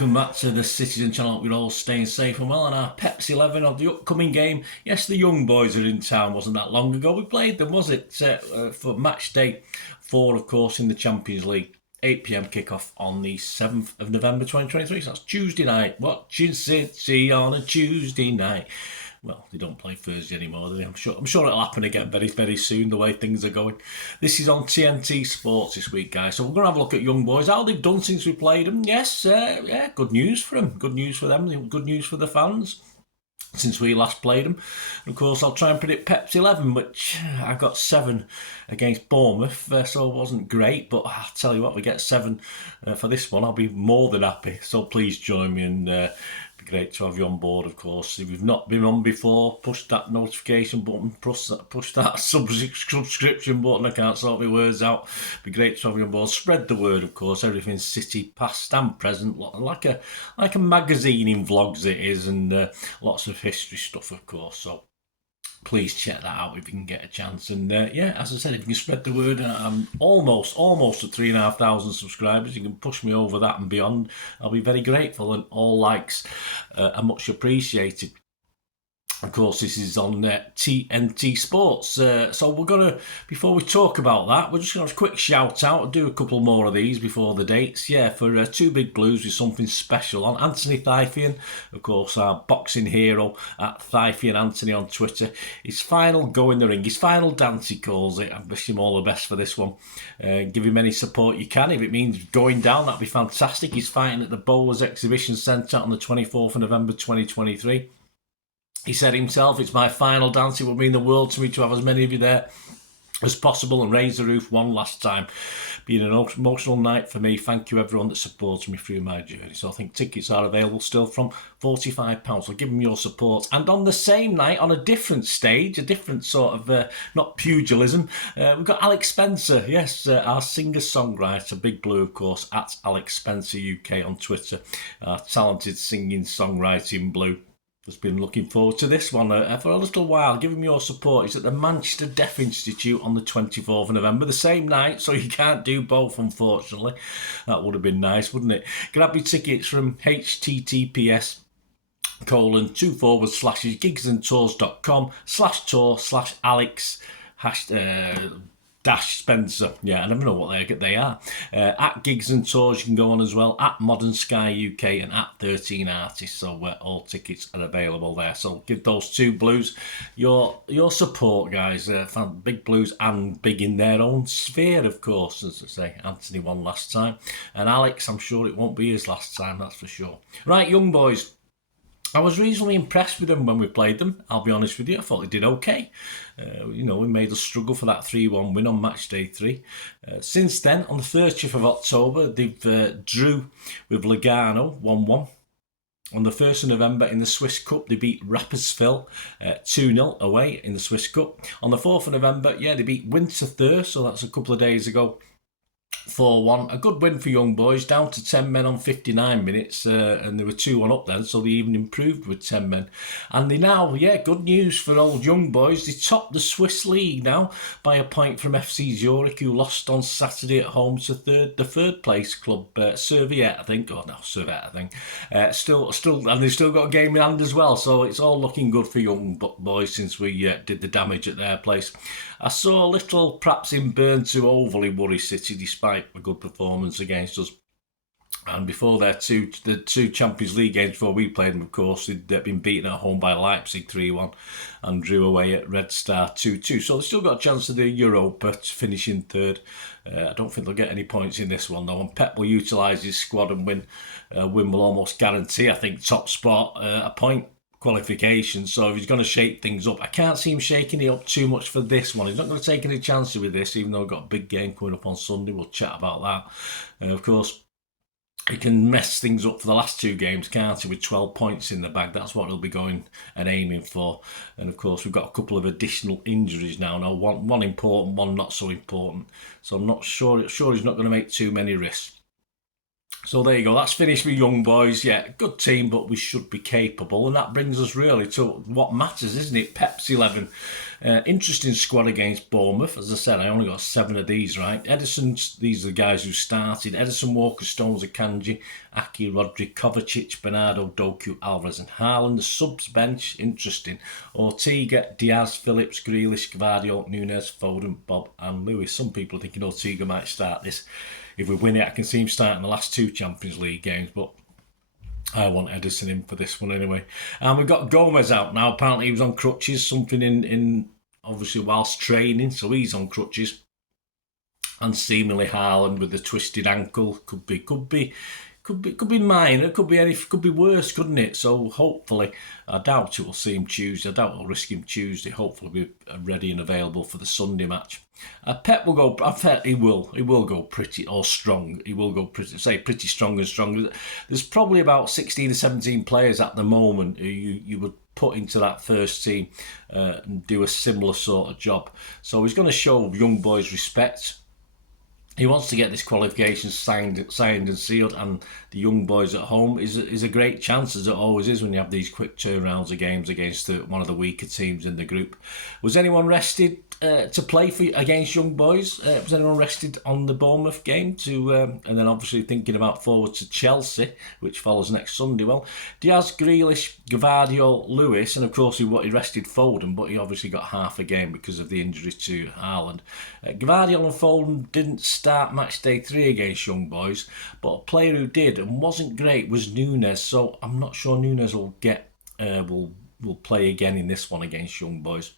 welcome back to the Citizen channel. Hope you're all staying safe and well. And our Pepsi 11 of the upcoming game. Yes, the young boys are in town. Wasn't that long ago we played them, was it? For match day 4, of course, in the Champions League. 8 p.m. kickoff on the 7th of November 2023. So that's Tuesday night. Watching City on a Tuesday night. Well, they don't play Thursday anymore, do they? I'm sure it'll happen again very, very soon, the way things are going. This is on TNT Sports this week, guys. So we're going to have a look at young boys, how they've done since we played them. Yes, good news for them. Good news for them. Good news for the fans since we last played them. And of course, I'll try and predict Pepsi 11, which I got 7 against Bournemouth, so it wasn't great. But I'll tell you what, we get 7 for this one. I'll be more than happy. So please join me and great to have you on board, of course. If you've not been on before, push that notification button, push that subscription button. I can't sort my words out. Be great to have you on board. Spread the word, of course. Everything's City, past and present, like a magazine in vlogs it is, and lots of history stuff, of course. So please check that out if you can get a chance. And as I said, if you can spread the word, I'm almost at 3,500 subscribers. You can push me over that and beyond. I'll be very grateful, and all likes are much appreciated. Of course, this is on TNT Sports. So we're going to, before we talk about that, we're just going to have a quick shout out. I'll do a couple more of these before the dates. Yeah, for 2 Big Blues with something special on. Anthony Thyfian, of course, our boxing hero at Thyfian Anthony on Twitter. His final go in the ring, his final dance, he calls it. I wish him all the best for this one. Give him any support you can. If it means going down, that'd be fantastic. He's fighting at the Bowlers Exhibition Centre on the 24th of November 2023. He said himself, it's my final dance. It would mean the world to me to have as many of you there as possible and raise the roof one last time. Been an emotional night for me. Thank you everyone that supported me through my journey. So I think tickets are available still from £45. So give them your support. And on the same night, on a different stage, a different sort of, not pugilism, we've got Alex Spencer. Yes, our singer-songwriter, Big Blue, of course, at Alex Spencer UK on Twitter. Talented singing, songwriting Blue. Just been looking forward to this one for a little while. Give him your support. He's at the Manchester Deaf Institute on the 24th of November, the same night, so you can't do both, unfortunately. That would have been nice, wouldn't it? Grab your tickets from https://gigsandtours.com/tour/Alex Spencer. Yeah, I never know what they are. At Gigs and Tours, you can go on as well. At Modern Sky UK and at 13 Artists. So all tickets are available there. So give those 2 Blues your support, guys. Big Blues and big in their own sphere, of course. As I say, Anthony won last time. And Alex, I'm sure it won't be his last time, that's for sure. Right, young boys. I was reasonably impressed with them when we played them. I'll be honest with you, I thought they did okay. We made us struggle for that 3-1 win on match day 3. Since then, on the 30th of October, they've drew with Lugano 1-1. On the 1st of November in the Swiss Cup, they beat Rapperswil 2-0 away in the Swiss Cup. On the 4th of November, they beat Winterthur, so that's a couple of days ago. 4-1, a good win for young boys, down to 10 men on 59 minutes, and they were 2-1 up then, so they even improved with 10 men. And they now, good news for old young boys, they top the Swiss league now by a point from FC Zurich, who lost on Saturday at home to the third place club, Servette, I think. Still, and they've still got a game in hand as well, so it's all looking good for young boys since we did the damage at their place. I saw a little, perhaps in Burn to overly worry City, despite a good performance against us. And before the 2 Champions League games before we played them, of course, they'd been beaten at home by Leipzig 3-1 and drew away at Red Star 2-2. So they've still got a chance to do Europa to finish in 3rd. I don't think they'll get any points in this one, though. And Pep will utilise his squad and win. Win will almost guarantee, I think, top spot, a point qualification. So if he's going to shake things up, I can't see him shaking it up too much for this one. He's not going to take any chances with this, even though we've got a big game coming up on Sunday. We'll chat about that. And of course, he can mess things up for the last 2 games, can't he, with 12 points in the bag. That's what he'll be going and aiming for. And of course, we've got a couple of additional injuries now. One important, one not so important. So I'm not sure he's not going to make too many risks. So there you go. That's finished with young boys. Yeah, good team, but we should be capable. And that brings us really to what matters, isn't it? Pep's 11. Interesting squad against Bournemouth. As I said, I only got 7 of these right. Edison, these are the guys who started. Edison, Walker, Stones, Akanji, Aki, Rodri, Kovacic, Bernardo, Doku, Alvarez and Haaland. The subs bench, interesting. Ortega, Diaz, Phillips, Grealish, Gvardiol, Nunes, Foden, Bob and Lewis. Some people are thinking Ortega might start this. If we win it, I can see him starting the last 2 Champions League games, but I want Edison in for this one anyway. And we've got Gomez out now. Apparently he was on crutches, something in obviously whilst training, so he's on crutches. And seemingly Haaland with the twisted ankle could be minor, could be worse, couldn't it? So hopefully, I doubt it will see him Tuesday. I doubt it'll risk him Tuesday. Hopefully, be ready and available for the Sunday match. Pep will go. I bet he will go pretty strong. He will go pretty strong and strong. There's probably about 16 or 17 players at the moment who you would put into that first team and do a similar sort of job. So he's going to show young boys respect. He wants to get this qualification signed and sealed, and the young boys at home is a great chance, as it always is when you have these quick turnarounds of games against one of the weaker teams in the group. Was anyone rested to play against young boys? Was anyone rested on the Bournemouth game? And then obviously thinking about forward to Chelsea, which follows next Sunday. Well, Diaz, Grealish, Gvardiol, Lewis, and of course he rested Foden, but he obviously got half a game because of the injury to Haaland. Gvardiol and Foden didn't start match day 3 against young boys, but a player who did and wasn't great was Nunes. So I'm not sure Nunes will will play again in this one against young boys.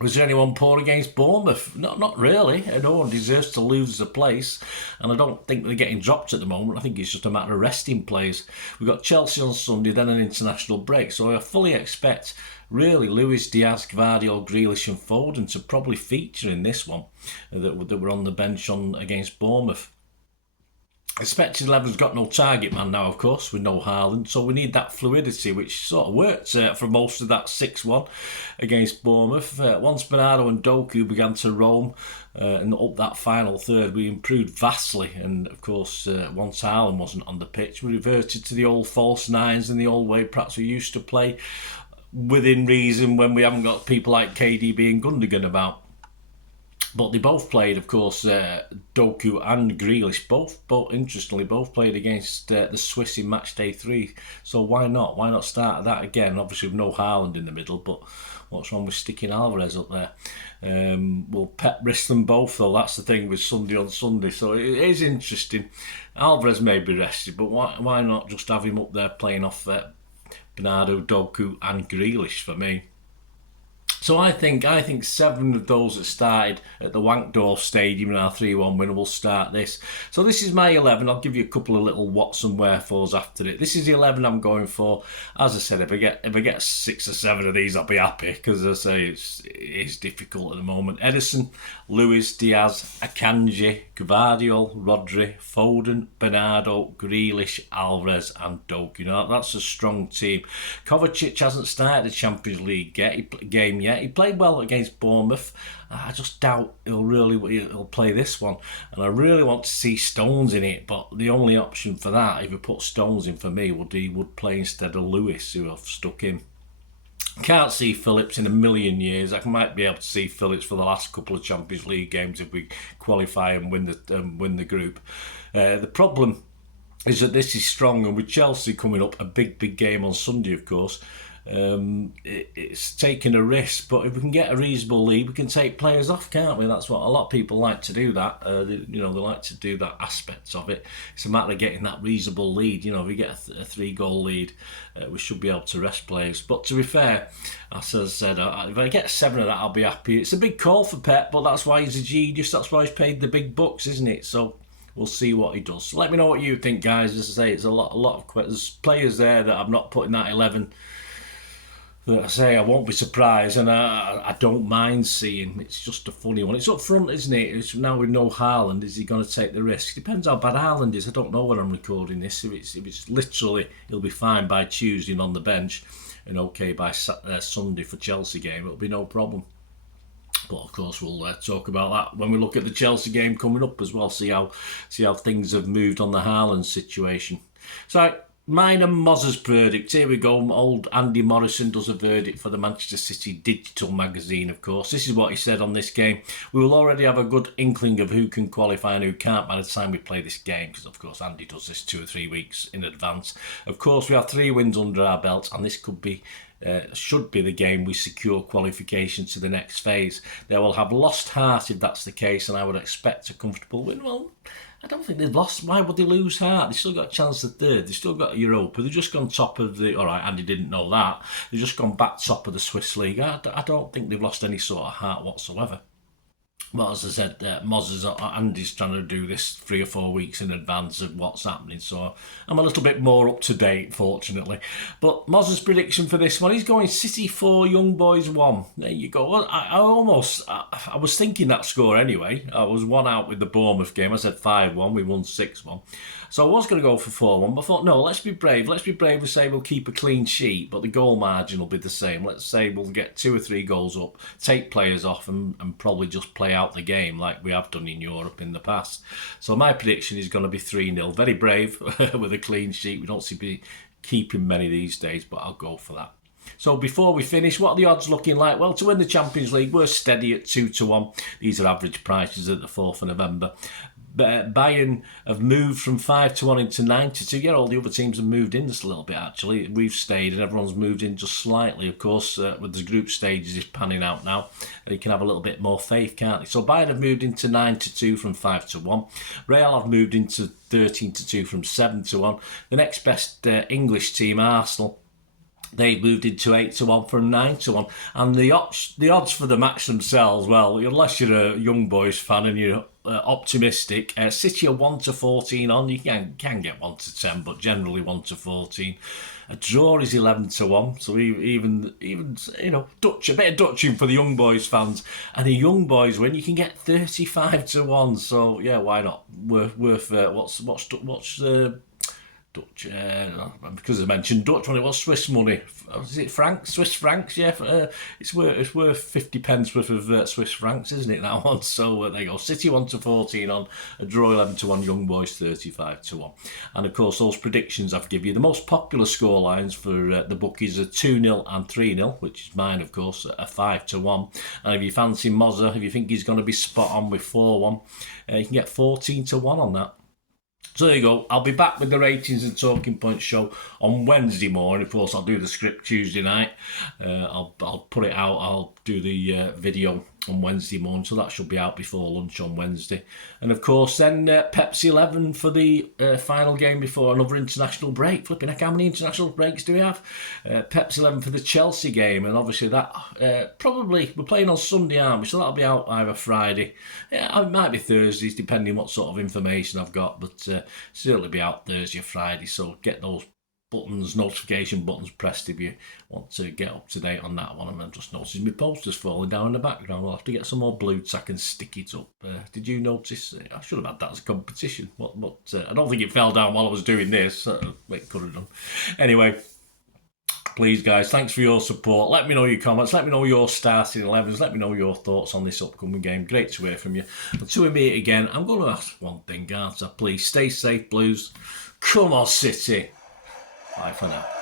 Was there anyone poor against Bournemouth? Not really. No one deserves to lose the place, and I don't think they're getting dropped at the moment. I think it's just a matter of resting players. We've got Chelsea on Sunday, then an international break, so I fully expect really Luis, Diaz, Gvardiol, Grealish and Foden to probably feature in this one that were on the bench against Bournemouth. Expected 11's got no target man now, of course, with no Haaland, so we need that fluidity, which sort of worked for most of that 6-1 against Bournemouth. Once Bernardo and Doku began to roam and up that final third, we improved vastly, and of course, once Haaland wasn't on the pitch, we reverted to the old false nines and the old way perhaps we used to play, within reason, when we haven't got people like KDB and Gundogan about. But they both played, of course, Doku and Grealish, both interestingly, both played against the Swiss in match day 3. So why not? Why not start that again? Obviously with no Haaland in the middle, but what's wrong with sticking Alvarez up there? Will Pep risk them both, though? That's the thing with Sunday on Sunday. So it is interesting. Alvarez may be rested, but why not just have him up there playing off Bernardo, Doku and Grealish for me? So I think 7 of those that started at the Wankdorf Stadium in our 3-1 win will start this. So this is my 11. I'll give you a couple of little whats and wherefores after it. This is the 11 I'm going for. As I said, if I get 6 or 7 of these, I'll be happy, because as I say, it's difficult at the moment. Edison, Lewis, Diaz, Akanji, Gvardiol, Rodri, Foden, Bernardo, Grealish, Alvarez and Doku. That's a strong team. Kovacic hasn't started the Champions League game yet. He played well against Bournemouth. I just doubt he'll play this one, and I really want to see Stones in it, but the only option for that, if we put Stones in for me, would play instead of Lewis, who I've stuck in. Can't see Phillips in a million years. I might be able to see Phillips for the last couple of Champions League games if we qualify and win the group. The problem is that this is strong, and with Chelsea coming up, a big game on Sunday, of course, it's taking a risk. But if we can get a reasonable lead, we can take players off, can't we? That's what a lot of people like to do. They like to do that aspect of it. It's a matter of getting that reasonable lead. If we get a 3-goal lead, we should be able to rest players. But to be fair, as I said, if I get 7 of that, I'll be happy. It's a big call for Pep, but that's why he's a genius. That's why he's paid the big bucks, isn't it? So we'll see what he does. So let me know what you think, guys. As I say, it's a lot of there's players there that I'm not putting that 11. But I say I won't be surprised, and I don't mind seeing. It's just a funny one. It's up front, isn't it? It's now with no Haaland. Is he going to take the risk? Depends how bad Haaland is. I don't know when I'm recording this. If it's literally, he'll be fine by Tuesday and on the bench, and okay by Sunday for Chelsea game. It'll be no problem. But of course, we'll talk about that when we look at the Chelsea game coming up as well. See how things have moved on the Haaland situation. So, mine and Moz's verdict. Here we go. Old Andy Morrison does a verdict for the Manchester City Digital magazine, of course. This is what he said on this game. We will already have a good inkling of who can qualify and who can't by the time we play this game, because, of course, Andy does this 2 or 3 weeks in advance. Of course, we have 3 wins under our belt, and this should be the game we secure qualification to the next phase. They will have lost heart if that's the case, and I would expect a comfortable win. Well, I don't think they've lost. Why would they lose heart? They've still got a chance at third. They've still got Europa. They've just gone top of the... All right, Andy didn't know that. They've just gone back top of the Swiss League. I don't think they've lost any sort of heart whatsoever. Well, as I said, Andy's trying to do this 3 or 4 weeks in advance of what's happening, so I'm a little bit more up to date, fortunately. But Moz's prediction for this one, he's going City 4, Young Boys 1. There you go. Well, I was thinking that score anyway. I was 1 out with the Bournemouth game. I said 5-1, we won 6-1. So I was going to go for 4-1, but I thought, no, let's be brave. Let's be brave and say we'll keep a clean sheet, but the goal margin will be the same. Let's say we'll get 2 or 3 goals up, take players off, and probably just play out the game like we have done in Europe in the past. So my prediction is going to be 3-0. Very brave with a clean sheet. We don't seem to be keeping many these days, but I'll go for that. So before we finish, what are the odds looking like? Well, to win the Champions League, we're steady at 2-1. These are average prices at the 4th of November. Bayern have moved from 5-1 into 9-2. Yeah, all the other teams have moved in just a little bit, actually. We've stayed and everyone's moved in just slightly. Of course, with the group stages is panning out now, you can have a little bit more faith, can't you? So Bayern have moved into 9-2 from 5-1. Real have moved into 13-2 from 7-1. The next best English team, Arsenal, they moved into 8-1 from 9-1. And the odds for the match themselves, well, unless you're a Young Boys fan and you're optimistic, City are 1-14 on. You can get 1-10, but generally 1-14. A draw is 11-1, so even Dutch, a bit of Dutching for the Young Boys fans. And the Young Boys win, you can get 35-1. So yeah, why not? Worth what's Dutch, because I mentioned Dutch when it was Swiss money. Is it francs? Swiss francs? Yeah, it's worth 50 pence worth of Swiss francs, isn't it, that one? So there you go. City 1-14 on, a draw 11-1, Young Boys 35-1. And of course, those predictions I've given you. The most popular score lines for the bookies are 2-0 and 3-0, which is mine, of course, a 5-1. And if you fancy Mozza, if you think he's going to be spot on with 4-1, you can get 14-1 on that. So there you go. I'll be back with the ratings and talking points show on Wednesday morning. Of course, I'll do the script Tuesday night. I'll put it out. I'll do the video on Wednesday morning, so that should be out before lunch on Wednesday. And of course, then Pepsi 11 for the final game before another international break. Flipping heck, how many international breaks do we have? Pepsi 11 for the Chelsea game, and obviously that probably we're playing on Sunday, aren't we? So that'll be out either Friday. Yeah, it might be Thursdays, depending what sort of information I've got, but certainly be out Thursday or Friday. So get those notification buttons pressed if you want to get up to date on that one. And I'm just noticing my posters falling down in the background. We'll have to get some more blue tack and stick it up. Did you notice? I should have had that as a competition. But I don't think it fell down while I was doing this. It could have done. Anyway, please, guys, thanks for your support. Let me know your comments. Let me know your starting 11s. Let me know your thoughts on this upcoming game. Great to hear from you. Until we meet again, I'm going to ask one thing, can't I? Please stay safe, Blues. Come on, City. Bye for now.